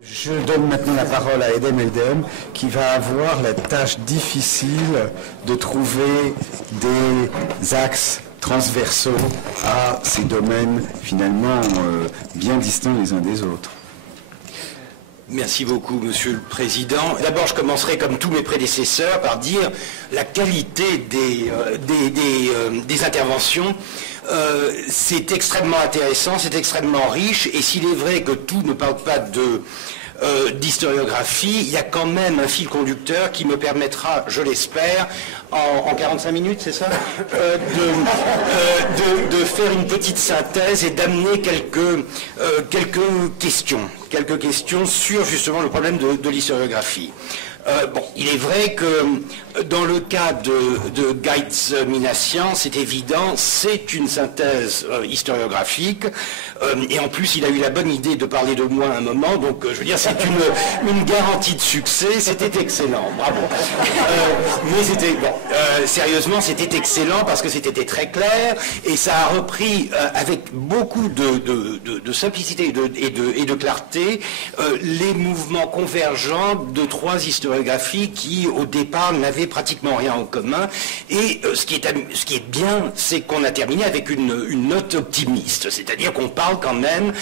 Je donne maintenant la parole à Edem Eldem qui va avoir la tâche difficile de trouver des axes transversaux à ces domaines finalement bien distincts les uns des autres. Merci beaucoup, Monsieur le Président. D'abord, je commencerai, comme tous mes prédécesseurs, par dire la qualité des interventions. C'est extrêmement intéressant, c'est extrêmement riche, et s'il est vrai que tout ne parle pas d'historiographie, il y a quand même un fil conducteur qui me permettra, je l'espère, en 45 minutes, c'est ça, de faire une petite synthèse et d'amener quelques questions sur justement le problème de l'historiographie. Bon, il est vrai que dans le cas de Geitz Minassian, c'est évident, c'est une synthèse historiographique, et en plus il a eu la bonne idée de parler de moi à un moment, donc je veux dire c'est une garantie de succès, c'était excellent, bravo. Mais c'était, bon, sérieusement c'était excellent parce que c'était très clair, et ça a repris avec beaucoup de simplicité et de clarté les mouvements convergents de trois historiographies qui, au départ, n'avaient pratiquement rien en commun. Et ce qui est bien, c'est qu'on a terminé avec une note optimiste. C'est-à-dire qu'on parle quand même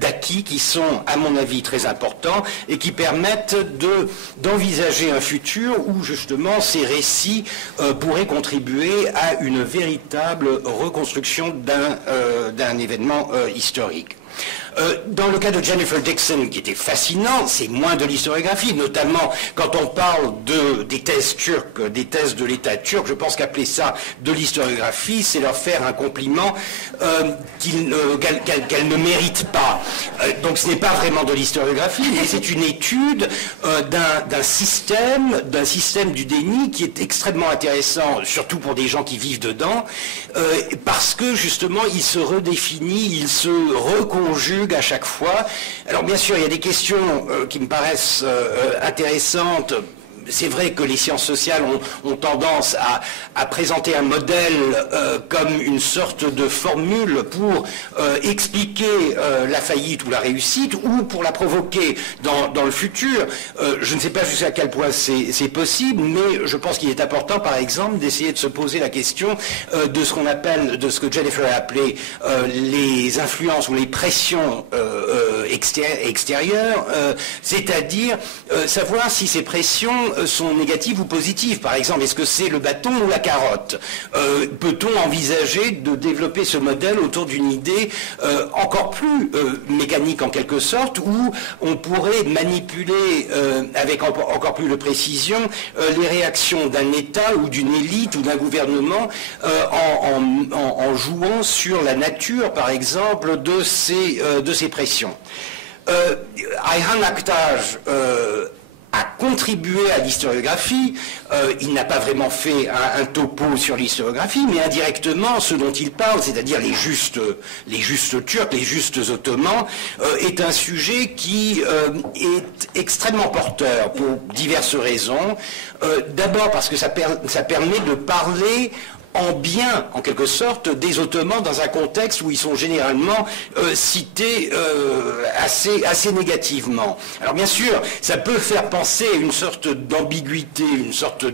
d'acquis qui sont, à mon avis, très importants et qui permettent d'envisager un futur où, justement, ces récits pourraient contribuer à une véritable reconstruction d'un événement historique. Dans le cas de Jennifer Dixon, qui était fascinant, c'est moins de l'historiographie, notamment quand on parle des thèses turques, des thèses de l'État turc. Je pense qu'appeler ça de l'historiographie, c'est leur faire un compliment qu'elle ne mérite pas. Donc ce n'est pas vraiment de l'historiographie, mais c'est une étude d'un système du déni qui est extrêmement intéressant, surtout pour des gens qui vivent dedans, parce que justement il se redéfinit, il se reconjugue à chaque fois. Alors bien sûr, il y a des questions qui me paraissent intéressantes. C'est vrai que les sciences sociales ont tendance à présenter un modèle comme une sorte de formule pour expliquer la faillite ou la réussite, ou pour la provoquer dans le futur. Je ne sais pas jusqu'à quel point c'est possible, mais je pense qu'il est important, par exemple, d'essayer de se poser la question de ce qu'on appelle, de ce que Jennifer a appelé les influences ou les pressions extérieures, c'est-à-dire savoir si ces pressions sont négatives ou positives. Par exemple, est-ce que c'est le bâton ou la carotte? Peut-on envisager de développer ce modèle autour d'une idée encore plus mécanique en quelque sorte, où on pourrait manipuler avec encore plus de précision les réactions d'un État ou d'une élite ou d'un gouvernement en jouant sur la nature, par exemple, de ces pressions. Ayhan Aktaj a contribué à l'historiographie. Il n'a pas vraiment fait un topo sur l'historiographie, mais indirectement, ce dont il parle, c'est-à-dire les justes Turcs, les justes Ottomans, est un sujet qui est extrêmement porteur pour diverses raisons. D'abord parce que ça permet de parler en bien, en quelque sorte, des Ottomans dans un contexte où ils sont généralement cités assez négativement. Alors bien sûr, ça peut faire penser à une sorte d'ambiguïté, une sorte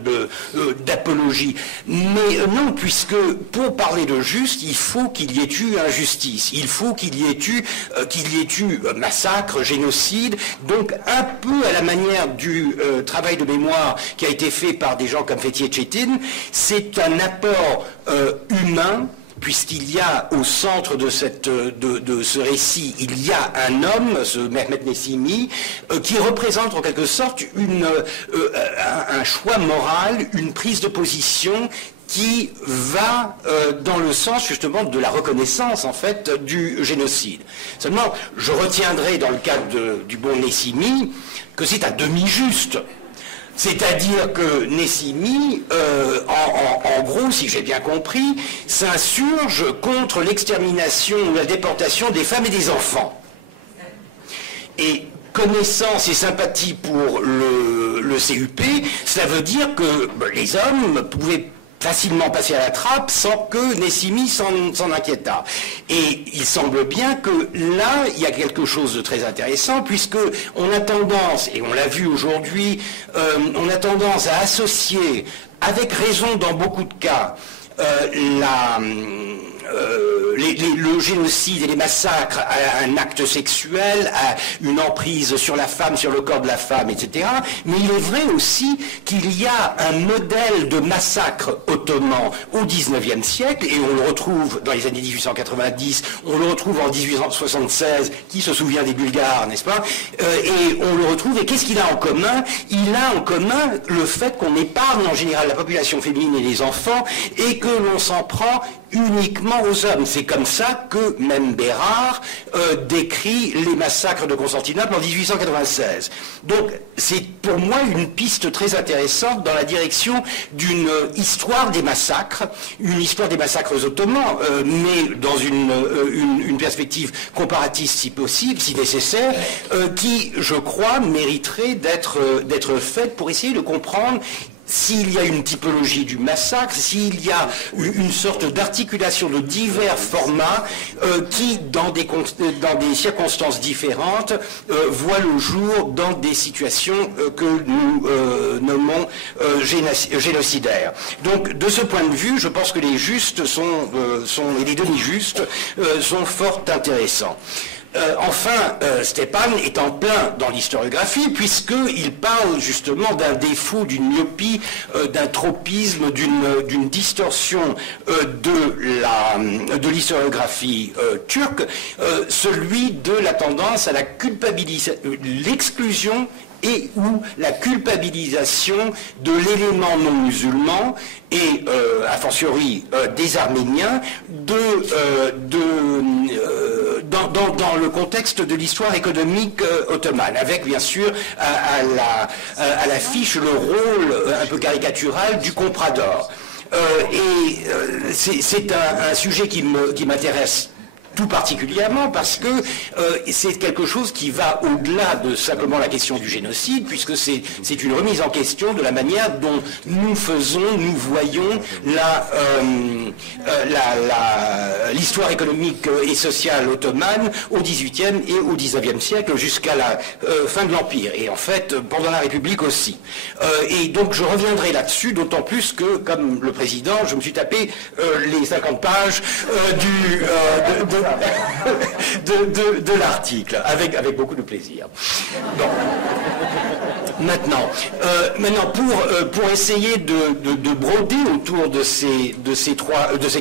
d'apologie, mais non, puisque pour parler de juste, il faut qu'il y ait eu injustice, il faut qu'il y ait eu massacre, génocide, donc un peu à la manière du travail de mémoire qui a été fait par des gens comme Fethi Etchetin, c'est un apport humain, puisqu'il y a au centre de ce récit, il y a un homme, ce Mehmet Nesimi, qui représente en quelque sorte un choix moral, une prise de position qui va dans le sens justement de la reconnaissance en fait du génocide. Seulement, je retiendrai dans le cadre du bon Nesimi que c'est à demi juste. C'est-à-dire que Nesimi, en gros, si j'ai bien compris, s'insurge contre l'extermination ou la déportation des femmes et des enfants. Et connaissant ses sympathies pour le CUP, cela veut dire que les hommes pouvaient facilement passé à la trappe sans que Nessimi s'en inquiétât. Et il semble bien que là, il y a quelque chose de très intéressant, puisque on a tendance, et on l'a vu aujourd'hui, on a tendance à associer, avec raison dans beaucoup de cas, le génocide et les massacres à un acte sexuel, à une emprise sur la femme, sur le corps de la femme, etc. Mais il est vrai aussi qu'il y a un modèle de massacre ottoman au XIXe siècle, et on le retrouve dans les années 1890, on le retrouve en 1876, qui se souvient des Bulgares, n'est-ce pas? Et on le retrouve, et qu'est-ce qu'il a en commun? Il a en commun le fait qu'on épargne en général la population féminine et les enfants, et que l'on s'en prend uniquement aux hommes. C'est comme ça que même Bérard décrit les massacres de Constantinople en 1896. Donc c'est pour moi une piste très intéressante dans la direction d'une histoire des massacres, une histoire des massacres ottomans, mais dans une perspective comparatiste si possible, si nécessaire, qui, je crois, mériterait d'être faite pour essayer de comprendre s'il y a une typologie du massacre, s'il y a une sorte d'articulation de divers formats qui, dans des circonstances différentes, voient le jour dans des situations que nous nommons génocidaires. Donc, de ce point de vue, je pense que les justes et les demi-justes sont fort intéressants. Enfin, Stepan est en plein dans l'historiographie, puisqu'il parle justement d'un défaut, d'une myopie, d'un tropisme, d'une distorsion de l'historiographie turque, celui de la tendance à la culpabilisation, l'exclusion et ou la culpabilisation de l'élément non musulman et, a fortiori, des Arméniens dans le contexte de l'histoire économique ottomane, avec bien sûr à l'affiche le rôle un peu caricatural du comprador. C'est un sujet qui m'intéresse tout particulièrement parce que c'est quelque chose qui va au-delà de simplement la question du génocide, puisque c'est une remise en question de la manière dont nous voyons l'histoire économique et sociale ottomane au XVIIIe et au XIXe siècle jusqu'à la fin de l'Empire, et en fait pendant la République aussi. Et donc je reviendrai là-dessus, d'autant plus que, comme le président, je me suis tapé les 50 pages de l'article, avec beaucoup de plaisir. Bon. Maintenant, pour essayer de broder autour de ces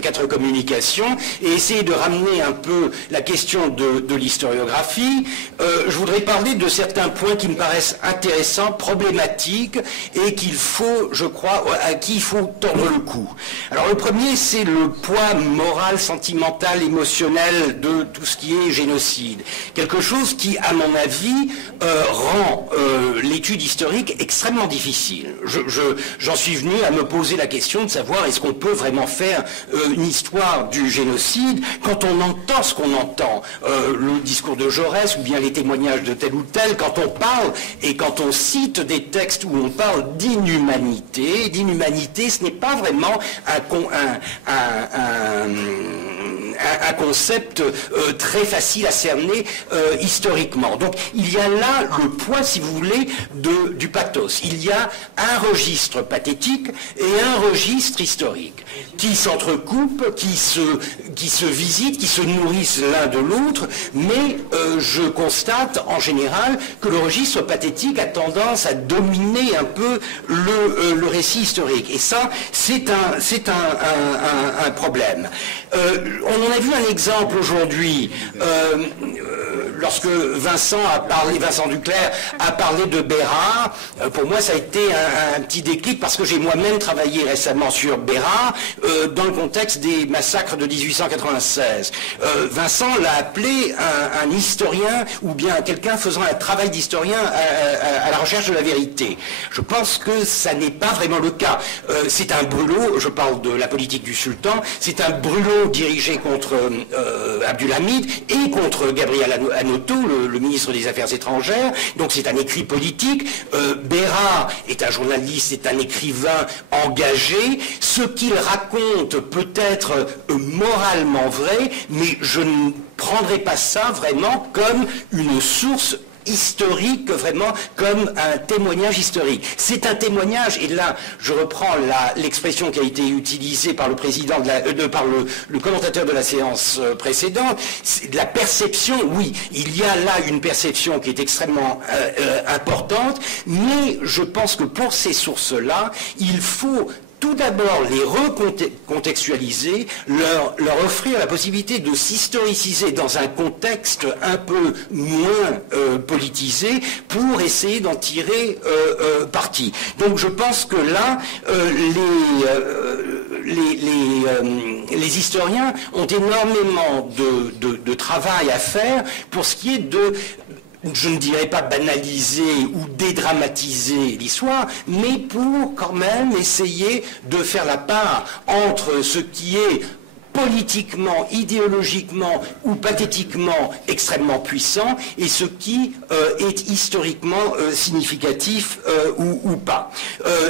quatre communications et essayer de ramener un peu la question de l'historiographie, je voudrais parler de certains points qui me paraissent intéressants, problématiques, et à qui il faut tordre le cou. Alors le premier, c'est le poids moral, sentimental, émotionnel de tout ce qui est génocide. Quelque chose qui, à mon avis, rend l'étude historique extrêmement difficile. J'en suis venu à me poser la question de savoir est-ce qu'on peut vraiment faire une histoire du génocide quand on entend ce qu'on entend, le discours de Jaurès ou bien les témoignages de tel ou tel, quand on parle et quand on cite des textes où on parle d'inhumanité. D'inhumanité, ce n'est pas vraiment un concept très facile à cerner historiquement. Donc il y a là le poids, si vous voulez, du pathos. Il y a un registre pathétique et un registre historique qui s'entrecoupent, qui se visitent, qui se nourrissent l'un de l'autre, mais je constate en général que le registre pathétique a tendance à dominer un peu le récit historique. Et ça, c'est un problème. On en a vu un exemple aujourd'hui, lorsque Vincent Duclerc a parlé de Bérard. Pour moi, ça a été un petit déclic parce que j'ai moi-même travaillé récemment sur Bérard dans le contexte des massacres de 1896. Vincent l'a appelé un historien ou bien quelqu'un faisant un travail d'historien à la recherche de la vérité. Je pense que ça n'est pas vraiment le cas. C'est un brûlot, je parle de la politique du sultan, c'est un brûlot dirigé contre Abdulhamid et contre Gabriel Panotto, le ministre des Affaires étrangères, donc c'est un écrit politique. Bérard est un journaliste, est un écrivain engagé. Ce qu'il raconte peut être moralement vrai, mais je ne prendrai pas ça vraiment comme une source historique, vraiment comme un témoignage historique. C'est un témoignage, et là je reprends l'expression qui a été utilisée par le président par le commentateur de la séance précédente, la perception. Oui, il y a là une perception qui est extrêmement importante, mais je pense que pour ces sources-là, il faut tout d'abord les recontextualiser, leur offrir la possibilité de s'historiciser dans un contexte un peu moins politisé pour essayer d'en tirer parti. Donc je pense que là, les historiens ont énormément de travail à faire pour ce qui est de, je ne dirais pas banaliser ou dédramatiser l'histoire, mais pour quand même essayer de faire la part entre ce qui est politiquement, idéologiquement ou pathétiquement extrêmement puissant et ce qui est historiquement significatif ou pas.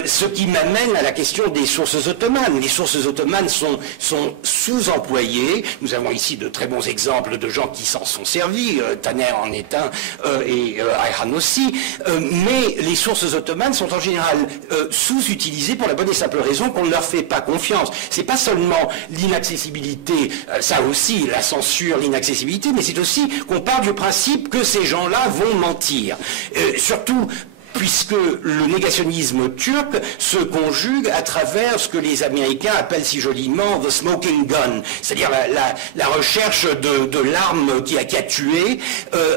Ce qui m'amène à la question des sources ottomanes. Les sources ottomanes sont sous-employées. Nous avons ici de très bons exemples de gens qui s'en sont servis. Taner en est un et Ayhan aussi. Mais les sources ottomanes sont en général sous-utilisées pour la bonne et simple raison qu'on ne leur fait pas confiance. C'est pas seulement l'inaccessibilité, ça aussi, la censure, l'inaccessibilité, mais c'est aussi qu'on part du principe que ces gens-là vont mentir. Surtout puisque le négationnisme turc se conjugue à travers ce que les Américains appellent si joliment « the smoking gun », c'est-à-dire la recherche de l'arme qui a tué.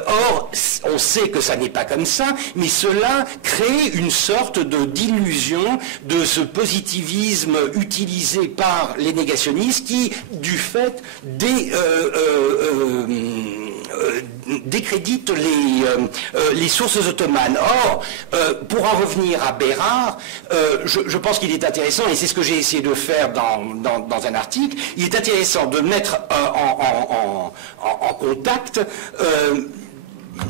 Or, on sait que ça n'est pas comme ça, mais cela crée une sorte d'illusion de ce positivisme utilisé par les négationnistes qui, du fait, décrédite les sources ottomanes. Or, pour en revenir à Bérard, je pense qu'il est intéressant, et c'est ce que j'ai essayé de faire dans un article, il est intéressant de mettre en contact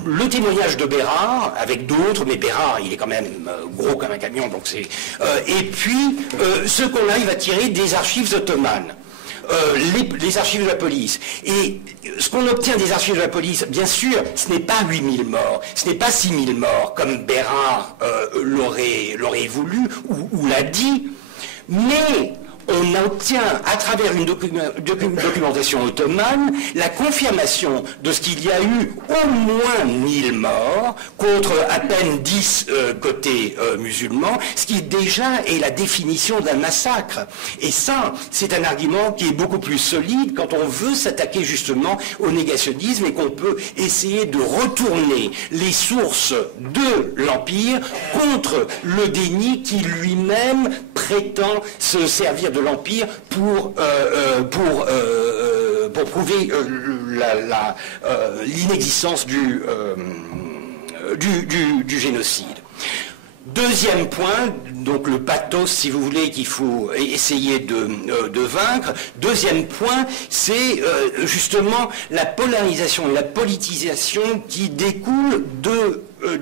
le témoignage de Bérard avec d'autres, mais Bérard, il est quand même gros comme un camion, donc c'est... et puis, ce qu'on arrive à tirer des archives ottomanes. Les archives de la police. Et ce qu'on obtient des archives de la police, bien sûr, ce n'est pas 8000 morts, ce n'est pas 6000 morts, comme Bérard l'aurait voulu ou l'a dit, mais on obtient, à travers une documentation ottomane, la confirmation de ce qu'il y a eu au moins 1000 morts, contre à peine 10 côté musulman, ce qui déjà est la définition d'un massacre. Et ça, c'est un argument qui est beaucoup plus solide quand on veut s'attaquer justement au négationnisme et qu'on peut essayer de retourner les sources de l'Empire contre le déni qui lui-même prétend se servir de l'Empire pour prouver l'inexistence du génocide. Deuxième point, donc le pathos, si vous voulez, qu'il faut essayer de vaincre. Deuxième point, c'est justement la polarisation et la politisation qui découle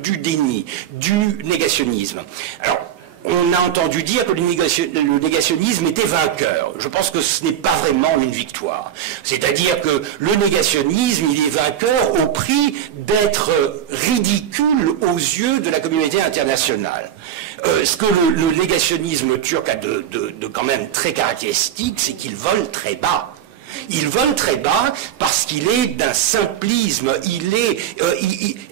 du déni, du négationnisme. Alors, on a entendu dire que le négationnisme était vainqueur. Je pense que ce n'est pas vraiment une victoire. C'est-à-dire que le négationnisme, il est vainqueur au prix d'être ridicule aux yeux de la communauté internationale. Ce que le négationnisme turc a de quand même très caractéristique, c'est qu'il vole très bas. Il vole très bas parce qu'il est d'un simplisme,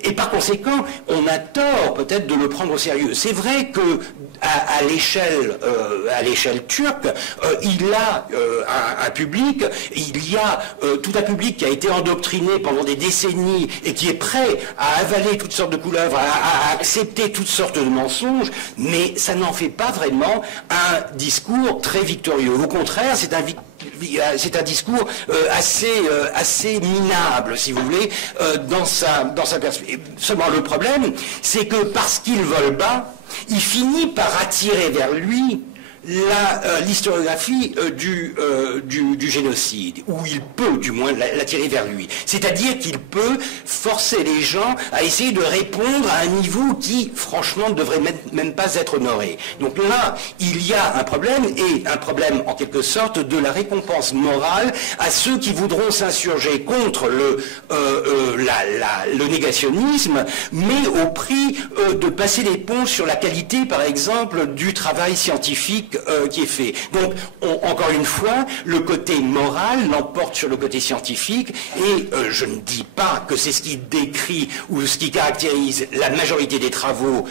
et par conséquent, on a tort peut-être de le prendre au sérieux. C'est vrai que à l'échelle turque, il a un public, il y a tout un public qui a été endoctriné pendant des décennies et qui est prêt à avaler toutes sortes de couleuvres, à accepter toutes sortes de mensonges, mais ça n'en fait pas vraiment un discours très victorieux. Au contraire, c'est un discours assez minable, si vous voulez, dans sa perspective. Seulement le problème, c'est que parce qu'il vole bas, il finit par attirer vers lui l'historiographie du génocide, ou il peut du moins l'attirer vers lui. C'est-à-dire qu'il peut forcer les gens à essayer de répondre à un niveau qui, franchement, ne devrait même pas être honoré. Donc là, il y a un problème, et un problème en quelque sorte de la récompense morale à ceux qui voudront s'insurger contre le négationnisme, mais au prix de passer l'éponge sur la qualité, par exemple, du travail scientifique qui est fait. Donc, encore une fois, le côté moral l'emporte sur le côté scientifique, et je ne dis pas que c'est ce qui décrit ou ce qui caractérise la majorité des travaux,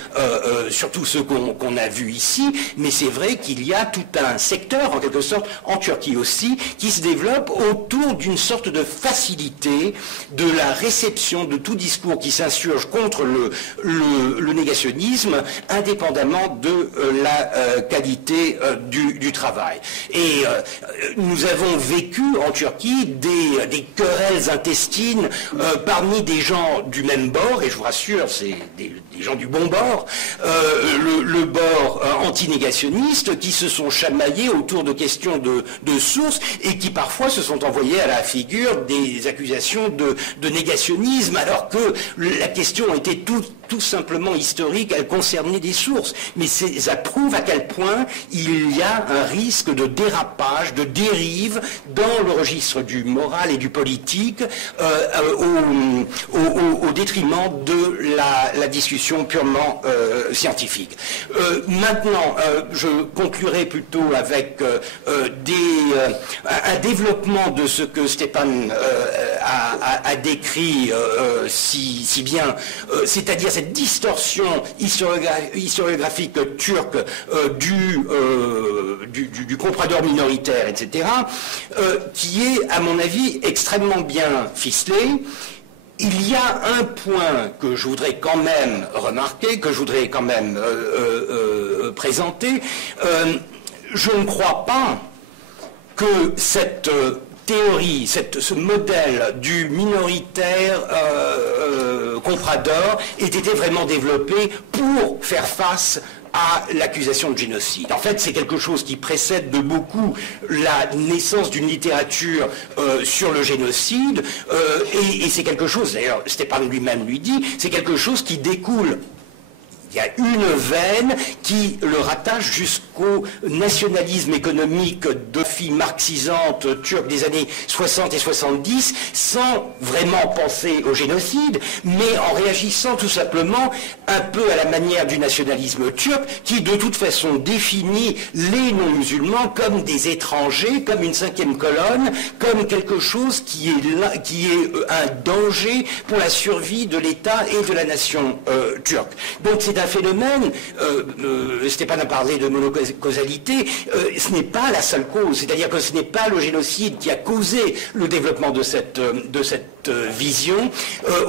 surtout ceux qu'on a vus ici, mais c'est vrai qu'il y a tout un secteur, en quelque sorte, en Turquie aussi, qui se développe autour d'une sorte de facilité de la réception de tout discours qui s'insurge contre le négationnisme, indépendamment de la qualité du travail. Et nous avons vécu en Turquie des querelles intestines parmi des gens du même bord, et je vous rassure, c'est des gens du bon bord, le bord anti-négationniste, qui se sont chamaillés autour de questions de sources, et qui parfois se sont envoyés à la figure des accusations de négationnisme, alors que la question était tout simplement historique, elle concernait des sources. Mais ça prouve à quel point il y a un risque de dérapage, de dérive dans le registre du moral et du politique au détriment de la discussion purement scientifique. Maintenant, je conclurai plutôt avec un développement de ce que Stéphane a décrit si bien, c'est-à-dire cette distorsion historiographique turque du comprador minoritaire, etc., qui est, à mon avis, extrêmement bien ficelé. Il y a un point que je voudrais quand même remarquer, que je voudrais quand même présenter. Je ne crois pas que cette théorie, ce modèle du minoritaire comprador ait été vraiment développé pour faire face à l'accusation de génocide. En fait, c'est quelque chose qui précède de beaucoup la naissance d'une littérature sur le génocide, et c'est quelque chose, d'ailleurs Stéphane lui-même lui dit, c'est quelque chose qui découle. Il y a une veine qui le rattache jusqu'au nationalisme économique de filles marxisantes turques des années 60 et 70, sans vraiment penser au génocide, mais en réagissant tout simplement un peu à la manière du nationalisme turc, qui de toute façon définit les non-musulmans comme des étrangers, comme une cinquième colonne, comme quelque chose qui est un danger pour la survie de l'État et de la nation turque. Donc c'est un phénomène, Stéphane a parlé de monocausalité, ce n'est pas la seule cause, c'est-à-dire que ce n'est pas le génocide qui a causé le développement de cette vision.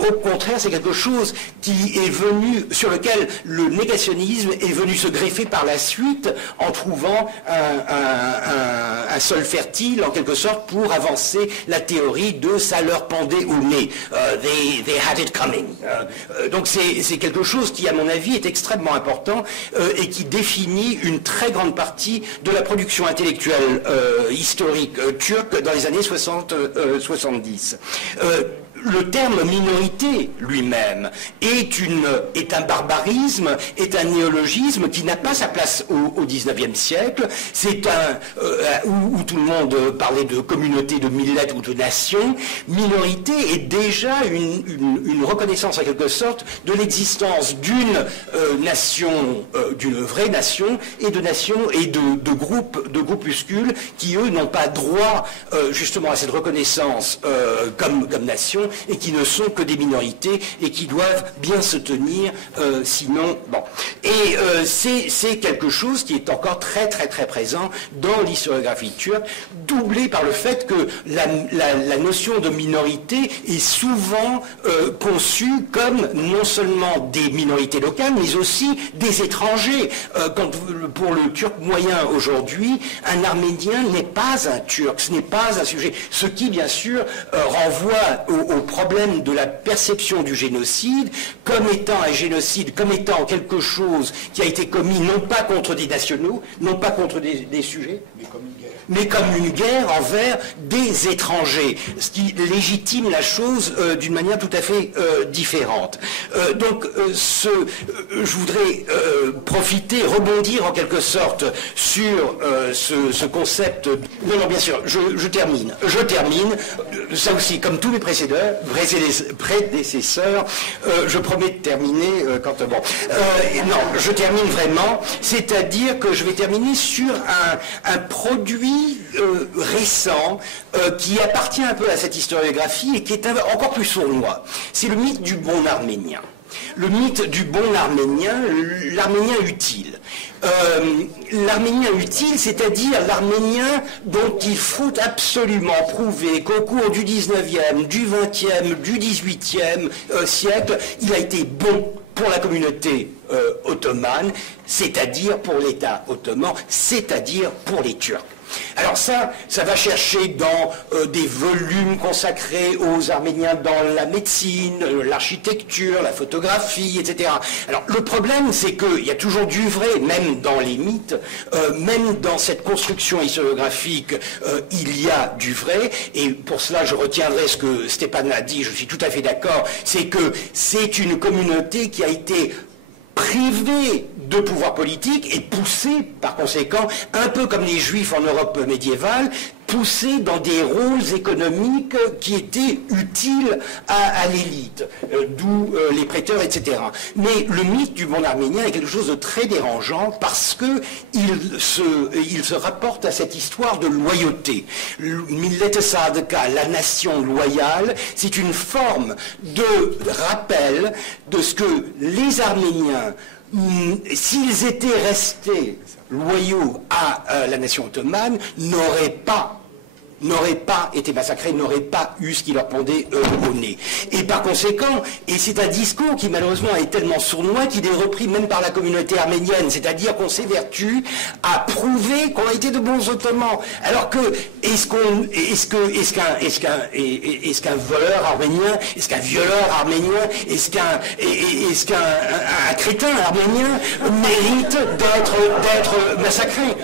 Au contraire, c'est quelque chose qui est venu, sur lequel le négationnisme est venu se greffer par la suite en trouvant un sol fertile, en quelque sorte, pour avancer la théorie de ça leur pendait au nez. They had it coming. Donc c'est quelque chose qui, à mon avis, est extrêmement important et qui définit une très grande partie de la production intellectuelle historique turque dans les années 60-70. Le terme minorité lui-même est un barbarisme, est un néologisme qui n'a pas sa place au XIXe siècle. C'est où tout le monde parlait de communauté, de millet ou de nation. Minorité est déjà une reconnaissance en quelque sorte de l'existence d'une nation, d'une vraie nation, et de nations et de groupuscules qui eux n'ont pas droit justement à cette reconnaissance comme nation, et qui ne sont que des minorités et qui doivent bien se tenir, sinon, bon. Et c'est quelque chose qui est encore très très très présent dans l'historiographie turque, doublé par le fait que la notion de minorité est souvent conçue comme non seulement des minorités locales, mais aussi des étrangers. Pour le turc moyen aujourd'hui, un Arménien n'est pas un turc, ce n'est pas un sujet. Ce qui, bien sûr, renvoie au problème de la perception du génocide comme étant un génocide, comme étant quelque chose qui a été commis non pas contre des nationaux, non pas contre des sujets, mais comme une guerre envers des étrangers, ce qui légitime la chose d'une manière tout à fait différente. Je voudrais profiter, rebondir en quelque sorte sur ce concept. Non, bien sûr, je termine. Ça aussi, comme tous mes prédécesseurs, je promets de terminer quand bon. Non, je termine vraiment, c'est-à-dire que je vais terminer sur un produit récent qui appartient un peu à cette historiographie et qui est encore plus sournois. C'est le mythe du bon arménien. Le mythe du bon arménien, l'arménien utile. L'arménien utile, c'est-à-dire l'arménien dont il faut absolument prouver qu'au cours du 19e, du 20e, du 18e siècle, il a été bon pour la communauté ottomane, c'est-à-dire pour l'État ottoman, c'est-à-dire pour les Turcs. Alors ça va chercher dans des volumes consacrés aux Arméniens dans la médecine, l'architecture, la photographie, etc. Alors le problème, c'est qu'il y a toujours du vrai, même dans les mythes, même dans cette construction historiographique, il y a du vrai, et pour cela je retiendrai ce que Stéphane a dit, je suis tout à fait d'accord, c'est que c'est une communauté qui a été privée de pouvoir politique et poussée, par conséquent, un peu comme les Juifs en Europe médiévale, poussés dans des rôles économiques qui étaient utiles à l'élite, d'où les prêteurs, etc. Mais le mythe du bon arménien est quelque chose de très dérangeant parce que il se rapporte à cette histoire de loyauté. Millet Sadka, la nation loyale, c'est une forme de rappel de ce que les Arméniens, s'ils étaient restés loyaux à la nation ottomane, n'auraient pas été massacrés, n'auraient pas eu ce qui leur pendait au nez. Et par conséquent, et c'est un discours qui malheureusement est tellement sournois qu'il est repris même par la communauté arménienne, c'est-à-dire qu'on s'évertue à prouver qu'on a été de bons ottomans. Alors que, est-ce qu'un voleur arménien, est-ce qu'un violeur arménien, est-ce qu'un crétin arménien mérite d'être massacré?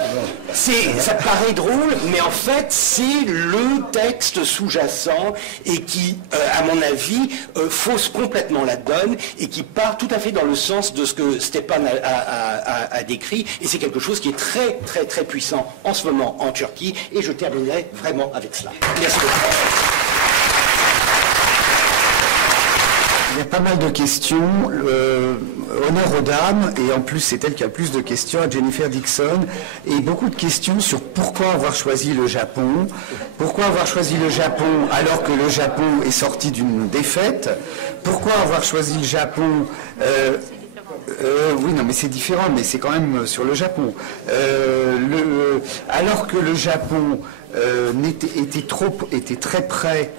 Ça paraît drôle, mais en fait, c'est le texte sous-jacent et qui, à mon avis, fausse complètement la donne et qui part tout à fait dans le sens de ce que Stéphane a décrit. Et c'est quelque chose qui est très, très, très puissant en ce moment en Turquie. Et je terminerai vraiment avec cela. Merci beaucoup. Il y a pas mal de questions. Honneur aux dames, et en plus c'est elle qui a le plus de questions, à Jennifer Dixon, et beaucoup de questions sur pourquoi avoir choisi le Japon, pourquoi avoir choisi le Japon alors que le Japon est sorti d'une défaite, pourquoi avoir choisi le Japon... oui, non, mais c'est différent, mais c'est quand même sur le Japon. Alors que le Japon était très près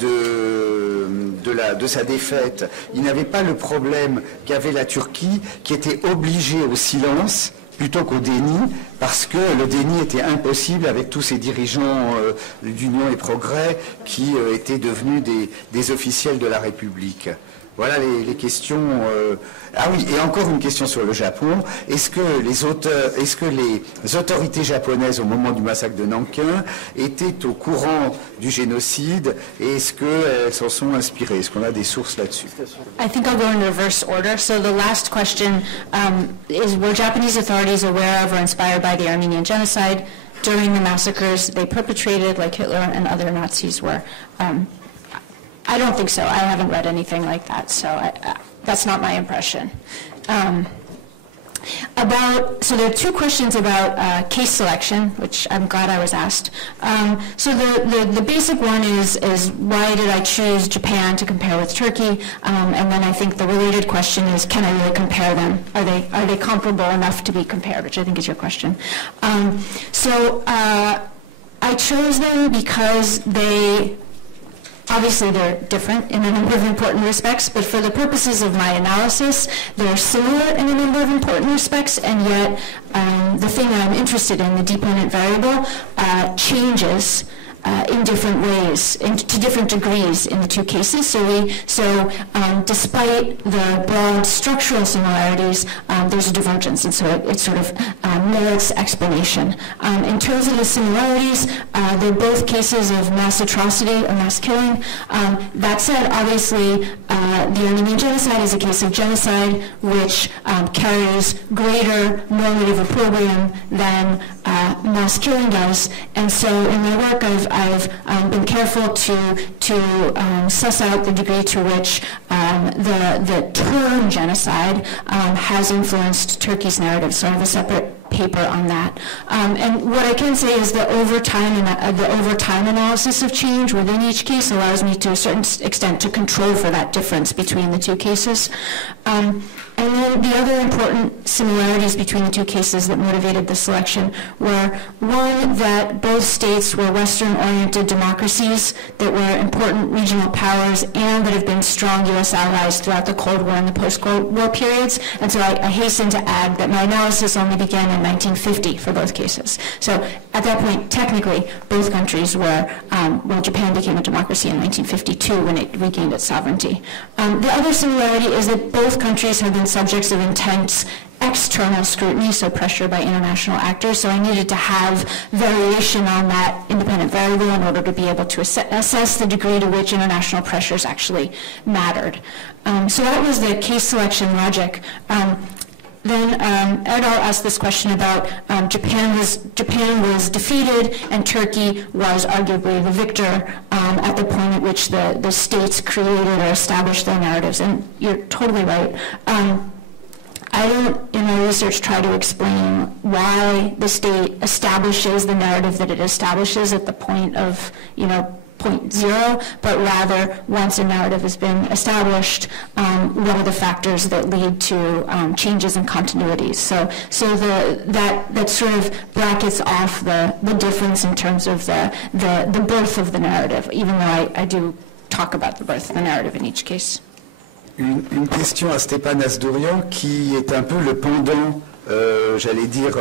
de sa défaite, il n'avait pas le problème qu'avait la Turquie, qui était obligée au silence plutôt qu'au déni, parce que le déni était impossible avec tous ces dirigeants d'Union et Progrès qui étaient devenus des officiels de la République. Voilà les questions. Ah oui, et encore une question sur le Japon. Est-ce que les autorités japonaises, au moment du massacre de Nankin, étaient au courant du génocide, et est-ce qu'elles s'en sont inspirées? Est-ce qu'on a des sources là-dessus? I think I'll go in reverse order. So the last question is, were Japanese authorities aware of or inspired by the Armenian genocide during the massacres they perpetrated, like Hitler and other Nazis were? I don't think so. I haven't read anything like that, so that's not my impression. So there are two questions about case selection, which I'm glad I was asked. So the basic one is why did I choose Japan to compare with Turkey? And then I think the related question is, can I really compare them? Are they comparable enough to be compared, which I think is your question. I chose them because obviously they're different in a number of important respects, but for the purposes of my analysis, they're similar in a number of important respects, and yet the thing that I'm interested in, the dependent variable, changes in different ways, to different degrees in the two cases. Despite the broad structural similarities, there's a divergence, and so it sort of merits explanation. In terms of the similarities, they're both cases of mass atrocity or mass killing. That said, obviously, the Armenian genocide is a case of genocide which carries greater normative opprobrium than mass killing does. And so in my work, I've been careful to suss out the degree to which the term genocide has influenced Turkey's narrative. So I have a separate paper on that. And what I can say is the overtime analysis of change within each case allows me to a certain extent to control for that difference between the two cases. And then the other important similarities between the two cases that motivated the selection were, one, that both states were Western-oriented democracies that were important regional powers and that have been strong U.S. allies throughout the Cold War and the post-Cold War periods. And so I hasten to add that my analysis only began in 1950 for both cases. So at that point, technically, both countries were, Japan became a democracy in 1952 when it regained its sovereignty. The other similarity is that both countries have been subjects of intense external scrutiny, so pressure by international actors. So I needed to have variation on that independent variable in order to be able to assess the degree to which international pressures actually mattered. So that was the case selection logic. Then Erdal asked this question about Japan was defeated and Turkey was arguably the victor at the point at which the states created or established their narratives. And you're totally right. I don't, in my research, try to explain why the state establishes the narrative that it establishes at the point of, point zero, but rather once a narrative has been established, what are the factors that lead to changes and continuities. So that sort of brackets off the difference in terms of the birth of the narrative, even though I do talk about the birth of the narrative in each case. Une question à Stéphane Asdourian qui est un peu le pendant, j'allais dire,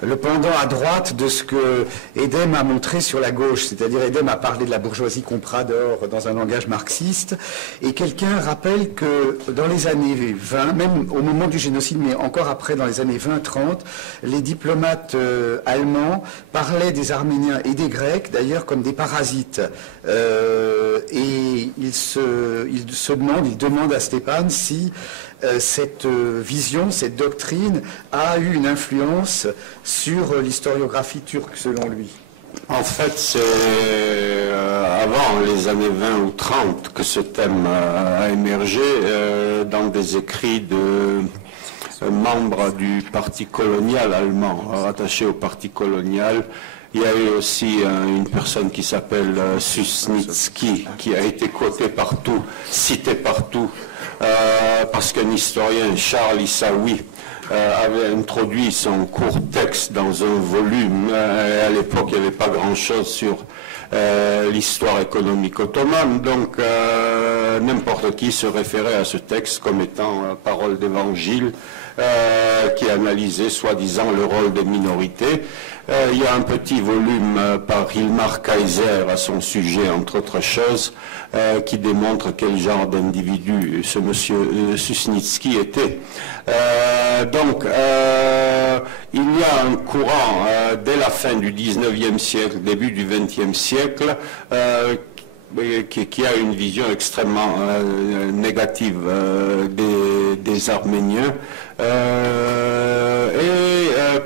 le pendant à droite de ce que Edhem a montré sur la gauche. C'est-à-dire Edhem a parlé de la bourgeoisie comprador dans un langage marxiste, et quelqu'un rappelle que dans les années 20, même au moment du génocide, mais encore après, dans les années 20-30, les diplomates allemands parlaient des Arméniens et des Grecs, d'ailleurs, comme des parasites. Et ils demandent à Stéphane si cette vision, cette doctrine a eu une influence sur l'historiographie turque, selon lui. En fait, c'est avant les années 20 ou 30 que ce thème a émergé dans des écrits de membres du parti colonial allemand, rattaché au parti colonial. Il y a eu aussi une personne qui s'appelle Susnitski, qui a été quoté partout, cité partout, parce qu'un historien, Charles Issaoui, avait introduit son court texte dans un volume. À l'époque, il n'y avait pas grand-chose sur l'histoire économique ottomane, donc n'importe qui se référait à ce texte comme étant parole d'évangile qui analysait soi-disant le rôle des minorités. Il y a un petit volume par Hilmar Kaiser à son sujet, entre autres choses, qui démontre quel genre d'individu ce monsieur Susnitski était. Donc, il y a un courant dès la fin du 19e siècle, début du 20e siècle, qui a une vision extrêmement négative des Arméniens.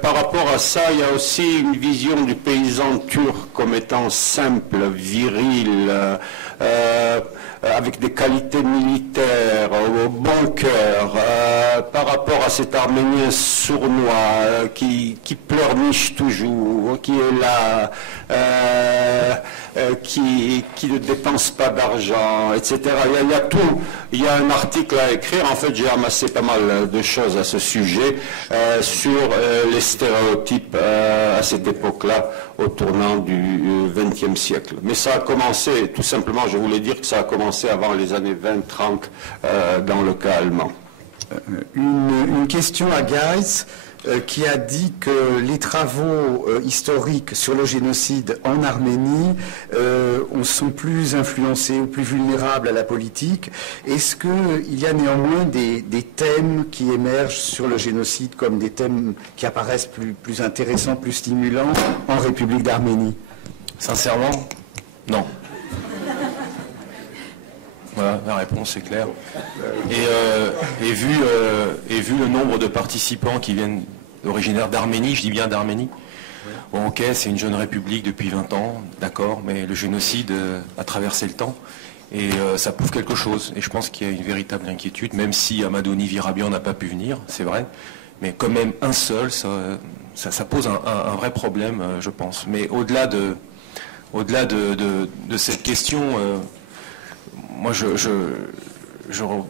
Par rapport à ça, il y a aussi une vision du paysan turc comme étant simple, viril, avec des qualités militaires, au bon cœur, par rapport à cet Arménien sournois qui pleurniche toujours, qui est là, qui ne dépense pas d'argent, etc. Il y a tout. Il y a un article à écrire. En fait, j'ai amassé pas mal de choses à ce sujet sur les stéréotypes à cette époque-là, au tournant du XXe siècle. Mais ça a commencé, tout simplement, je voulais dire que ça a commencé avant les années 20-30 dans le cas allemand. Une question à Geiss qui a dit que les travaux historiques sur le génocide en Arménie sont plus influencés ou plus vulnérables à la politique. Est-ce qu'il y a néanmoins des thèmes qui émergent sur le génocide comme des thèmes qui apparaissent plus intéressants, plus stimulants en République d'Arménie? Sincèrement, non. Voilà, la réponse est claire. Et vu le nombre de participants qui viennent originaires d'Arménie, je dis bien d'Arménie, bon, ok, c'est une jeune république depuis 20 ans, d'accord, mais le génocide a traversé le temps et ça prouve quelque chose. Et je pense qu'il y a une véritable inquiétude, même si Amadoni Virabian n'a pas pu venir, c'est vrai, mais quand même un seul, ça pose un vrai problème, je pense. Mais au-delà de cette question, moi je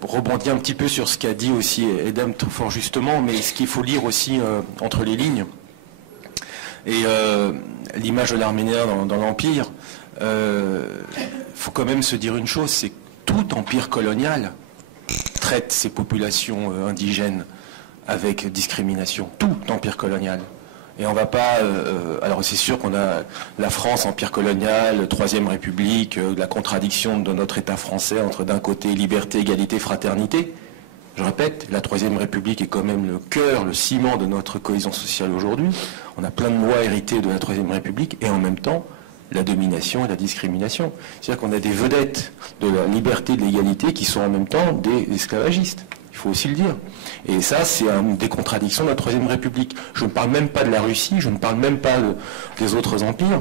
rebondis un petit peu sur ce qu'a dit aussi Edem fort justement, mais ce qu'il faut lire aussi entre les lignes, et l'image de l'Arménien dans l'Empire, faut quand même se dire une chose, c'est que tout empire colonial traite ses populations indigènes avec discrimination, tout empire colonial. Et on va pas... alors c'est sûr qu'on a la France, empire colonial, Troisième République, la contradiction de notre État français entre d'un côté liberté, égalité, fraternité. Je répète, la Troisième République est quand même le cœur, le ciment de notre cohésion sociale aujourd'hui. On a plein de lois héritées de la Troisième République et en même temps la domination et la discrimination. C'est-à-dire qu'on a des vedettes de la liberté et de l'égalité qui sont en même temps des esclavagistes. Il faut aussi le dire. Et ça, c'est une des contradictions de la Troisième République. Je ne parle même pas de la Russie, je ne parle même pas des autres empires.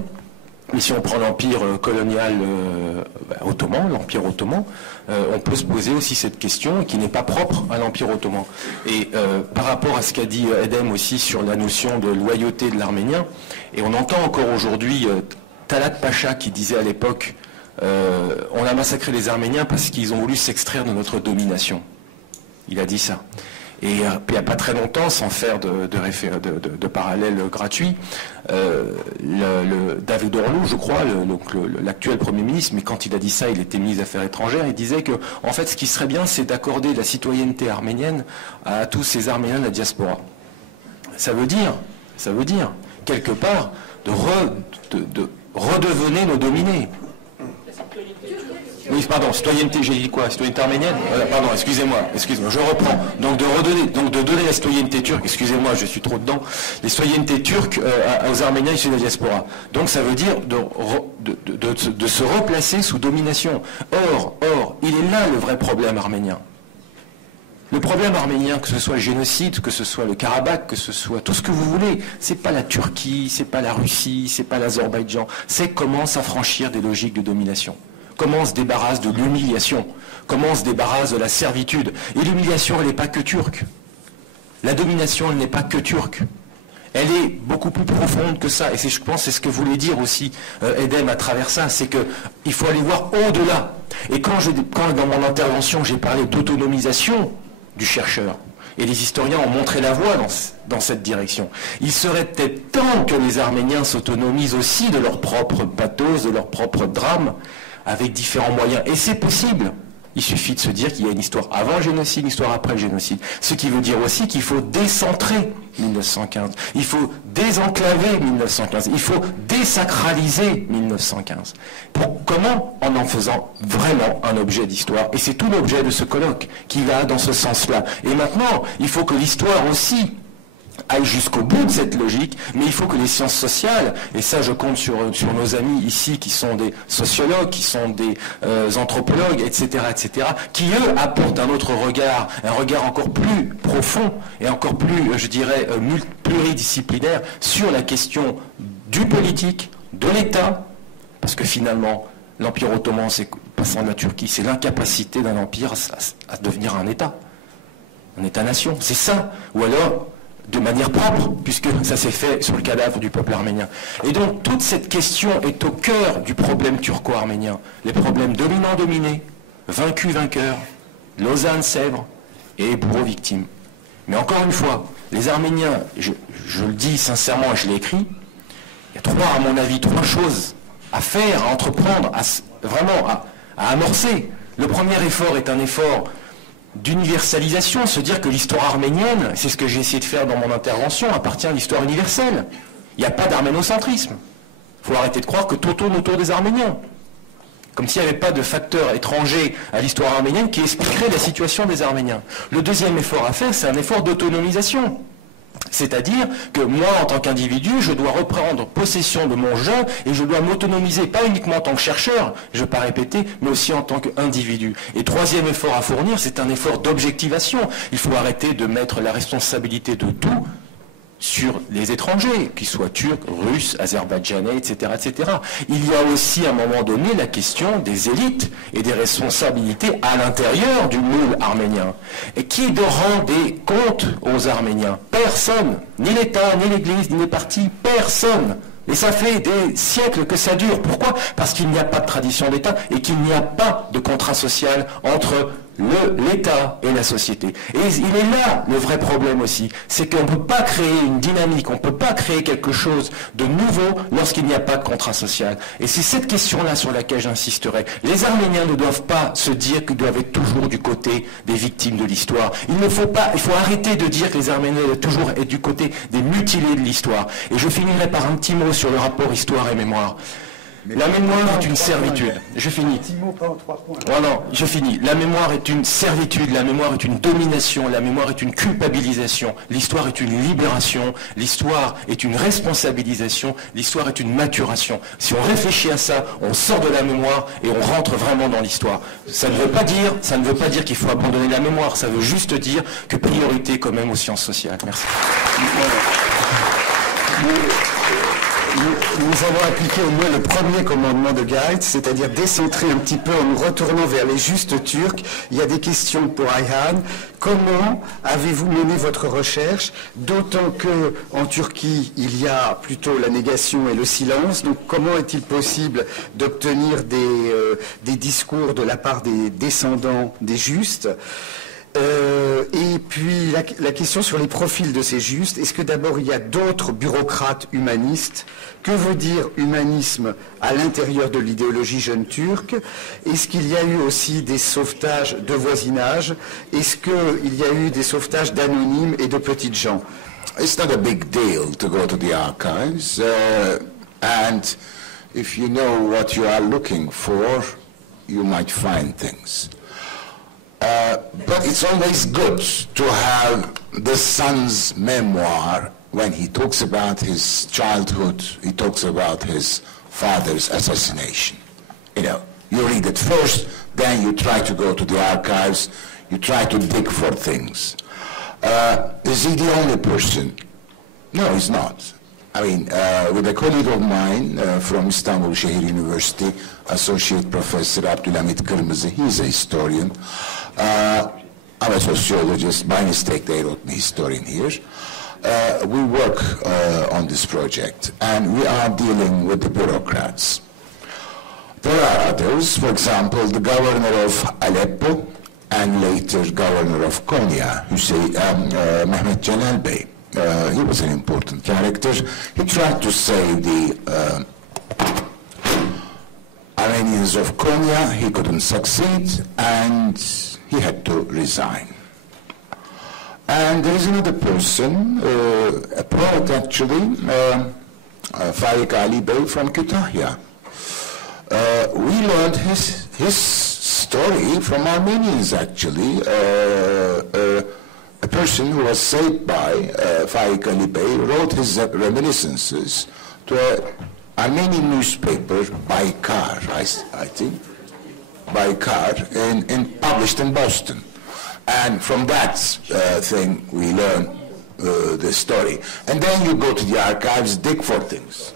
Mais si on prend l'empire colonial ottoman, l'empire ottoman, on peut se poser aussi cette question qui n'est pas propre à l'empire ottoman. Et par rapport à ce qu'a dit Edem aussi sur la notion de loyauté de l'Arménien, et on entend encore aujourd'hui Talat Pacha qui disait à l'époque on a massacré les Arméniens parce qu'ils ont voulu s'extraire de notre domination. Il a dit ça. Et il n'y a pas très longtemps, sans faire de parallèle gratuit, David Orlou, je crois, l'actuel Premier ministre, mais quand il a dit ça, il était ministre des Affaires étrangères, il disait que, en fait, ce qui serait bien, c'est d'accorder la citoyenneté arménienne à tous ces Arméniens de la diaspora. Ça veut dire, quelque part, de redevenir nos dominés. Oui, pardon, citoyenneté, j'ai dit quoi? Citoyenneté arménienne? Pardon, excusez-moi, je reprends. Donc de donner la citoyenneté turque, excusez-moi, je suis trop dedans, les citoyennetés turques aux Arméniens issus de la diaspora. Donc ça veut dire de se replacer sous domination. Or, il est là le vrai problème arménien. Le problème arménien, que ce soit le génocide, que ce soit le Karabakh, que ce soit tout ce que vous voulez, c'est pas la Turquie, c'est pas la Russie, c'est pas l'Azerbaïdjan, c'est comment s'affranchir des logiques de domination. Comment on se débarrasse de l'humiliation, comment on se débarrasse de la servitude. Et l'humiliation, elle n'est pas que turque. La domination, elle n'est pas que turque. Elle est beaucoup plus profonde que ça. Et je pense c'est ce que voulait dire aussi Edem à travers ça, c'est qu'il faut aller voir au-delà. Et quand dans mon intervention, j'ai parlé d'autonomisation du chercheur, et les historiens ont montré la voie dans cette direction, il serait peut-être temps que les Arméniens s'autonomisent aussi de leur propre pathos, de leur propre drame, avec différents moyens. Et c'est possible. Il suffit de se dire qu'il y a une histoire avant le génocide, une histoire après le génocide. Ce qui veut dire aussi qu'il faut décentrer 1915. Il faut désenclaver 1915. Il faut désacraliser 1915. Comment? En faisant vraiment un objet d'histoire. Et c'est tout l'objet de ce colloque qui va dans ce sens-là. Et maintenant, il faut que l'histoire aussi aille jusqu'au bout de cette logique, mais il faut que les sciences sociales, et ça je compte sur nos amis ici qui sont des sociologues, qui sont des anthropologues, etc., qui eux apportent un autre regard, un regard encore plus profond et encore plus, je dirais, pluridisciplinaire sur la question du politique, de l'État, parce que finalement, l'Empire ottoman, c'est passant de la Turquie, c'est l'incapacité d'un empire à devenir un État-nation, c'est ça, ou alors de manière propre, puisque ça s'est fait sur le cadavre du peuple arménien. Et donc, toute cette question est au cœur du problème turco-arménien. Les problèmes dominants-dominés, vaincus-vainqueurs, Lausanne-Sèvres et bourreaux-victimes. Mais encore une fois, les Arméniens, je le dis sincèrement et je l'ai écrit, il y a à mon avis, trois choses à faire, à entreprendre, à amorcer. Le premier effort est un effort d'universalisation, se dire que l'histoire arménienne, c'est ce que j'ai essayé de faire dans mon intervention, appartient à l'histoire universelle. Il n'y a pas d'arménocentrisme. Il faut arrêter de croire que tout tourne autour des Arméniens. Comme s'il n'y avait pas de facteur étranger à l'histoire arménienne qui expliquerait la situation des Arméniens. Le deuxième effort à faire, c'est un effort d'autonomisation. C'est-à-dire que moi, en tant qu'individu, je dois reprendre possession de mon je et je dois m'autonomiser, pas uniquement en tant que chercheur, je ne vais pas répéter, mais aussi en tant qu'individu. Et troisième effort à fournir, c'est un effort d'objectivation. Il faut arrêter de mettre la responsabilité de tout sur les étrangers, qu'ils soient turcs, russes, azerbaïdjanais, etc., etc. Il y a aussi à un moment donné la question des élites et des responsabilités à l'intérieur du moule arménien. Et qui doit rendre des comptes aux Arméniens? Personne. Ni l'État, ni l'Église, ni les partis, personne. Et ça fait des siècles que ça dure. Pourquoi? Parce qu'il n'y a pas de tradition d'État et qu'il n'y a pas de contrat social entre l'État et la société. Et il est là le vrai problème aussi, c'est qu'on ne peut pas créer une dynamique, on ne peut pas créer quelque chose de nouveau lorsqu'il n'y a pas de contrat social. Et c'est cette question-là sur laquelle j'insisterai. Les Arméniens ne doivent pas se dire qu'ils doivent être toujours du côté des victimes de l'histoire. Il faut arrêter de dire que les Arméniens doivent toujours être du côté des mutilés de l'histoire. Et je finirai par un petit mot sur le rapport histoire et mémoire. La mémoire est une servitude. Je finis. Oh non, je finis. La mémoire est une servitude, la mémoire est une domination, la mémoire est une culpabilisation. L'histoire est une libération, l'histoire est une responsabilisation, l'histoire est une maturation. Si on réfléchit à ça, on sort de la mémoire et on rentre vraiment dans l'histoire. Ça ne veut pas dire qu'il faut abandonner la mémoire, ça veut juste dire que priorité quand même aux sciences sociales. Merci. Nous avons appliqué au moins le premier commandement de Gait, c'est-à-dire décentrer un petit peu en nous retournant vers les justes turcs. Il y a des questions pour Ayhan. Comment avez-vous mené votre recherche? D'autant que en Turquie, il y a plutôt la négation et le silence. Donc comment est-il possible d'obtenir des discours de la part des descendants des justes? Et puis la question sur les profils de ces justes, est-ce que d'abord il y a d'autres bureaucrates humanistes? Que veut dire humanisme à l'intérieur de l'idéologie jeune turque? Est-ce qu'il y a eu aussi des sauvetages de voisinage? Est-ce qu'il y a eu des sauvetages d'anonymes et de petites gens? It's not a big deal to go to the archives, and if you know what you are looking for, you might find things. But it's always good to have the son's memoir. When he talks about his childhood, he talks about his father's assassination. You know, you read it first, then you try to go to the archives, you try to dig for things. Is he the only person? No, he's not. I mean, with a colleague of mine from Istanbul Şehir University, Associate Professor Abdülhamit Kırmızı, he's a historian. I'm a sociologist. By mistake, they wrote me historian here. We work on this project, and we are dealing with the bureaucrats. There are others, for example, the governor of Aleppo, and later governor of Konya, Mehmet Celal Bey. He was an important character. He tried to save the Armenians of Konya. He couldn't succeed, and he had to resign. And there is another person, a poet actually, Faik Ali Bey from Kütahya. We learned his story from Armenians actually. A person who was saved by Faik Ali Bey wrote his reminiscences to an Armenian newspaper, Baykar, I think, Baykar, published in Boston. And from that thing we learn the story. And then you go to the archives, dig for things.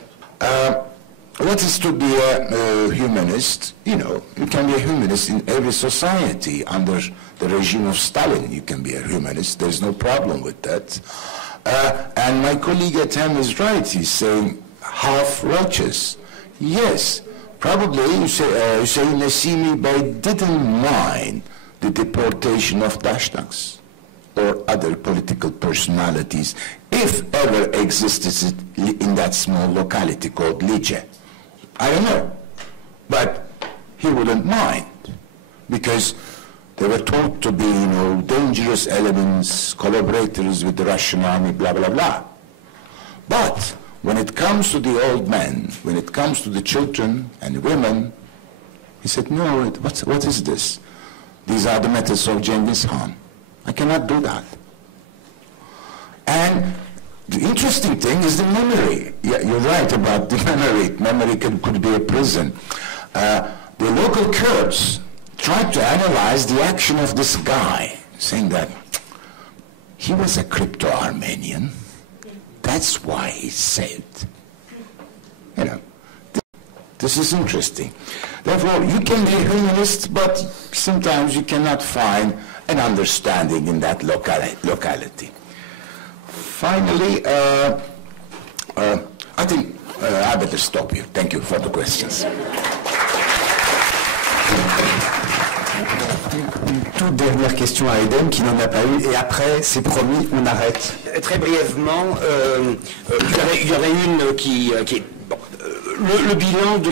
What is to be a humanist? You know, you can be a humanist in every society. Under the regime of Stalin, you can be a humanist. There's no problem with that. And my colleague at HEM is right. He's saying half-righteous. Yes, probably you say Nesimi Bey didn't mind the deportation of Dashnaks or other political personalities, if ever existed in that small locality called Lice. I don't know, but he wouldn't mind, because They were thought to be, dangerous elements, collaborators with the Russian army, blah, blah, blah. But when it comes to the old men, when it comes to the children and women, he said, no, what is this? These are the methods of Genghis Khan. I cannot do that. And the interesting thing is the memory. Yeah, you're right about the memory. Memory could be a prison. The local Kurds tried to analyze the action of this guy, saying that he was a crypto-Armenian. That's why he's saved. This is interesting. Therefore, you can be a humanist, but sometimes you cannot find an understanding in that locality. Finally, I think I better stop here. Thank you for the questions. Une toute dernière question à Eden qui n'en a pas eu, et après, c'est promis, on arrête. Très brièvement, il y en a une qui est... Bon, le bilan de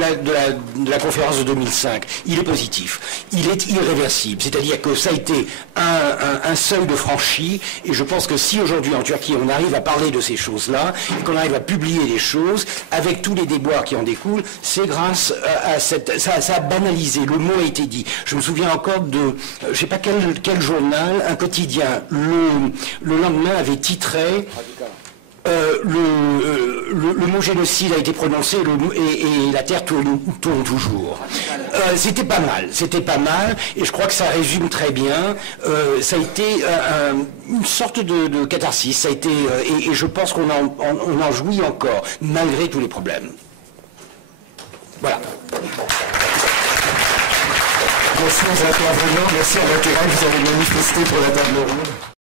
la conférence de 2005, il est positif, il est irréversible, c'est-à-dire que ça a été un seuil de franchi, et je pense que si aujourd'hui en Turquie on arrive à parler de ces choses-là, et qu'on arrive à publier les choses, avec tous les déboires qui en découlent, c'est grâce à ça a banalisé, le mot a été dit. Je me souviens encore de, je ne sais pas quel journal, un quotidien, le lendemain avait titré... le mot génocide a été prononcé et la terre tourne toujours. C'était pas mal, et je crois que ça résume très bien. Ça a été une sorte de catharsis, ça a été, et je pense qu'on en jouit encore, malgré tous les problèmes. Voilà. Merci aux intervenants, merci à l'intérêt que vous avez manifesté pour la table ronde.